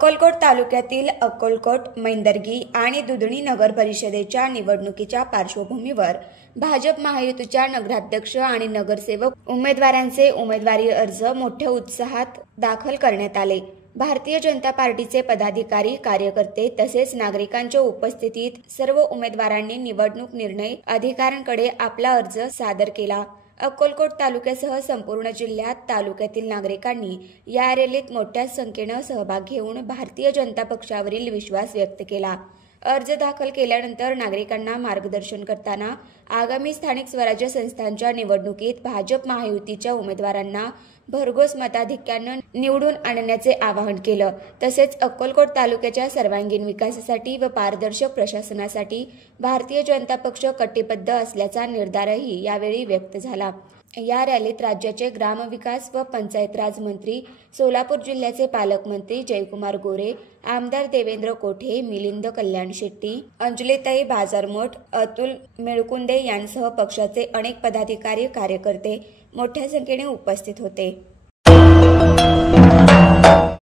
अक्कलकोट तालुक्यातील अक्कलकोट, मैंदर्गी आणि दुधणी नगर परिषदेच्या निवडणुकीच्या पार्श्वभूमीवर भाजप महायुतीच्या नगराध्यक्ष आणि नगरसेवक उमेदवारांचे उमेदवारी अर्ज मोठ्या उत्साहात दाखल करण्यात आले। भारतीय जनता पार्टीचे पदाधिकारी, कार्यकर्ते तसेच नागरिकांच्या उपस्थितीत सर्व उमेदवारांनी निवडणूक निर्णय अधिकाऱ्यांकडे आपला अर्ज सादर केला। अक्कलकोट तालुक्यासह संपूर्ण जिल्ह्यात तालुक्यातील नागरिकांनी या रॅलीत मोठ्या संख्येने सहभाग घेऊन भारतीय जनता पक्षावरील विश्वास व्यक्त केला। अर्ज दाखल केल्यानंतर नागरिकांना मार्गदर्शन करताना आगामी स्थानिक स्वराज्य संस्थांच्या निवडणुकीत भाजप महायुतीच्या उमेदवारांना भरघोस मताधिक्याने निवडून आणण्याचे आवाहन केलं। तसेच अक्कलकोट तालुक्याच्या सर्वांगीण विकासासाठी व पारदर्शक प्रशासनासाठी भारतीय जनता पक्ष कटिबद्ध असल्याचा निर्धारही यावेळी व्यक्त झाला। या रॅलीत राज्याचे ग्रामविकास व पंचायत राज मंत्री, सोलापूर जिल्ह्याचे पालकमंत्री जयकुमार गोरे, आमदार देवेंद्र कोठे, मिलिंद कल्याण शेट्टी, अंजलीताई बाजारमोठ, अतुल मेळकुंदे यांसह पक्षाचे अनेक पदाधिकारी, कार्यकर्ते मोठ्या संख्येने उपस्थित होते।